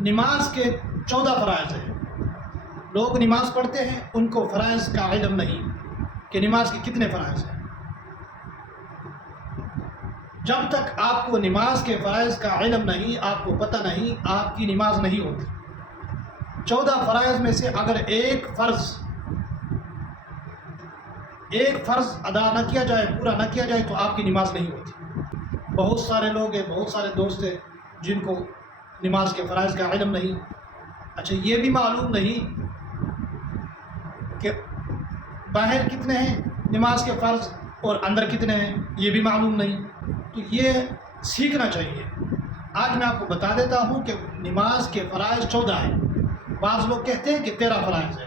نماز کے 14 فرائض ہیں. لوگ نماز پڑھتے ہیں، ان کو فرائض کا علم نہیں کہ نماز کے کتنے فرائض ہیں. جب تک آپ کو نماز کے فرائض کا علم نہیں، آپ کو پتہ نہیں، آپ کی نماز نہیں ہوتی. 14 فرائض میں سے اگر ایک فرض ادا نہ کیا جائے، پورا نہ کیا جائے، تو آپ کی نماز نہیں ہوتی. بہت سارے لوگ ہیں، بہت سارے دوست ہیں جن کو نماز کے فرائض کا علم نہیں. اچھا، یہ بھی معلوم نہیں کہ باہر کتنے ہیں نماز کے فرض اور اندر کتنے ہیں، یہ بھی معلوم نہیں. تو یہ سیکھنا چاہیے. آج میں آپ کو بتا دیتا ہوں کہ نماز کے فرائض 14 ہیں. بعض لوگ کہتے ہیں کہ 13 فرائض ہے.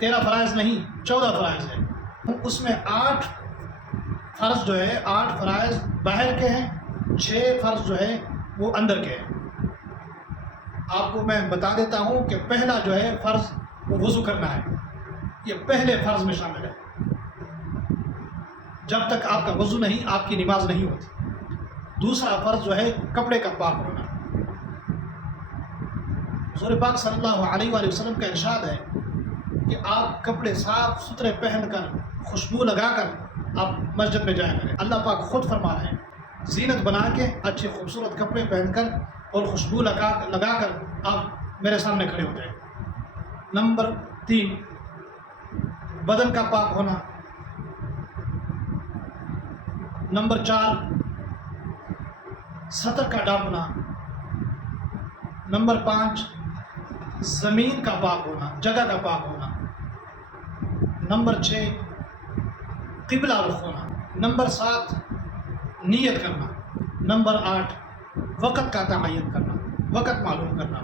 13 فرائض نہیں، 14 فرائض ہے. اس میں 8 فرض جو ہے، 8 فرائض باہر کے ہیں، 6 فرض جو ہے وہ اندر کے ہیں. آپ کو میں بتا دیتا ہوں کہ پہلا جو ہے فرض وہ وضو کرنا ہے. یہ پہلے فرض میں شامل ہے. جب تک آپ کا وضو نہیں، آپ کی نماز نہیں ہوتی. دوسرا فرض جو ہے کپڑے کا پاک ہونا. حضور پاک صلی اللہ علیہ وآلہ وسلم کا ارشاد ہے کہ آپ کپڑے صاف ستھرے پہن کر، خوشبو لگا کر آپ مسجد میں جایا کریں. اللہ پاک خود فرما رہے ہیں، زینت بنا کے اچھے خوبصورت کپڑے پہن کر اور خوشبو لگا کر آپ میرے سامنے کھڑے ہو جائیں. نمبر 3، بدن کا پاک ہونا. نمبر 4، سطر کا ڈانپنا. نمبر 5، زمین کا پاک ہونا، جگہ کا پاک ہونا. نمبر 6، قبلہ رخ ہونا. نمبر 7، نیت کرنا. نمبر 8، وقت کا تعین کرنا، وقت معلوم کرنا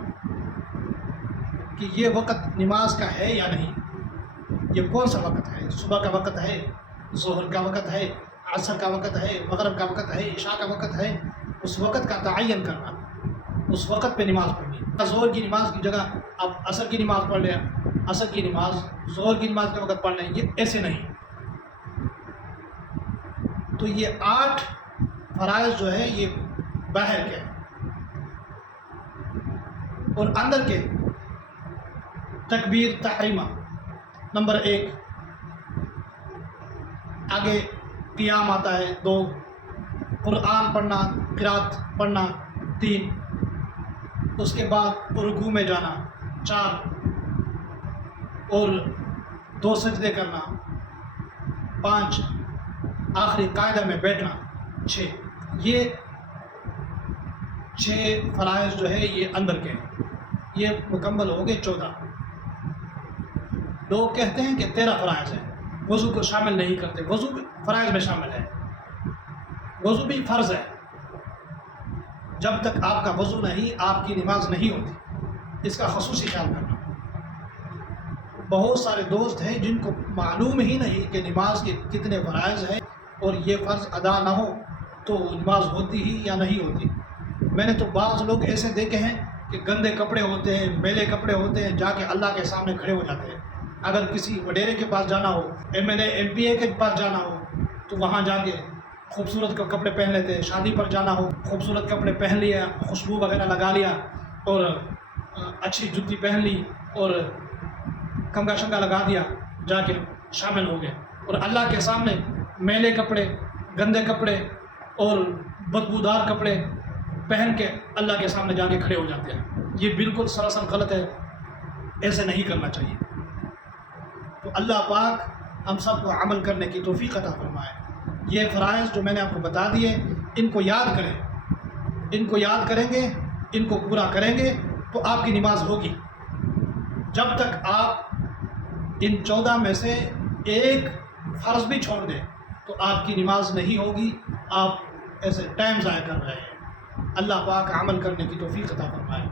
کہ یہ وقت نماز کا ہے یا نہیں. یہ کون سا وقت ہے؟ صبح کا وقت ہے، ظہر کا وقت ہے، عصر کا وقت ہے، مغرب کا وقت ہے، عشاء کا وقت ہے. اس وقت کا تعین کرنا، اس وقت پہ نماز پڑھنی. ظہر کی نماز کی جگہ آپ عصر کی نماز پڑھ لیں، عصر کی نماز ظہر کی نماز کے وقت پڑھ لیں. یہ ایسے نہیں. تو یہ 8 فرائض جو ہے یہ باہر کے اور اندر کے. تکبیر تحریمہ نمبر 1، آگے قیام آتا ہے 2، قرآن پڑھنا، قرات پڑھنا 3، اس کے بعد رکوع میں جانا 4، اور 2 سجدے کرنا 5، آخری قاعدہ میں بیٹھنا 6. یہ 6 فرائض جو ہے یہ اندر کے ہیں. یہ مکمل ہو گئے 14. لوگ کہتے ہیں کہ 13 فرائض ہیں، وضو کو شامل نہیں کرتے. وضو بھی فرائض میں شامل ہے، وضو بھی فرض ہے. جب تک آپ کا وضو نہیں، آپ کی نماز نہیں ہوتی. اس کا خصوصی خیال کرنا. بہت سارے دوست ہیں جن کو معلوم ہی نہیں کہ نماز کے کتنے فرائض ہیں، اور یہ فرض ادا نہ ہو تو نماز ہوتی ہی یا نہیں ہوتی. میں نے تو بعض لوگ ایسے دیکھے ہیں کہ گندے کپڑے ہوتے ہیں، میلے کپڑے ہوتے ہیں، جا کے اللہ کے سامنے کھڑے ہو جاتے ہیں. اگر کسی وڈیرے کے پاس جانا ہو، MLA MPA کے پاس جانا ہو، تو وہاں جا کے خوبصورت کپڑے پہن لیتے ہیں. شادی پر جانا ہو، خوبصورت کپڑے پہن لیا، خوشبو وغیرہ لگا لیا، اور اچھی جوتی پہن لی، اور کنگا شنگا لگا دیا، جا کے شامل ہو گئے. اور اللہ کے سامنے میلے کپڑے، گندے کپڑے اور بدبودار کپڑے پہن کے اللہ کے سامنے جا کے کھڑے ہو جاتے ہیں. یہ بالکل سراسر غلط ہے، ایسے نہیں کرنا چاہیے. تو اللہ پاک ہم سب کو عمل کرنے کی توفیق عطا فرمائے. یہ فرائض جو میں نے آپ کو بتا دیے، ان کو یاد کریں. ان کو یاد کریں گے، ان کو پورا کریں گے تو آپ کی نماز ہوگی. جب تک آپ ان 14 میں سے ایک فرض بھی چھوڑ دیں تو آپ کی نماز نہیں ہوگی. آپ ایسے ٹائم ضائع کر رہے ہیں. اللہ پاک عمل کرنے کی توفیق عطا فرمائے.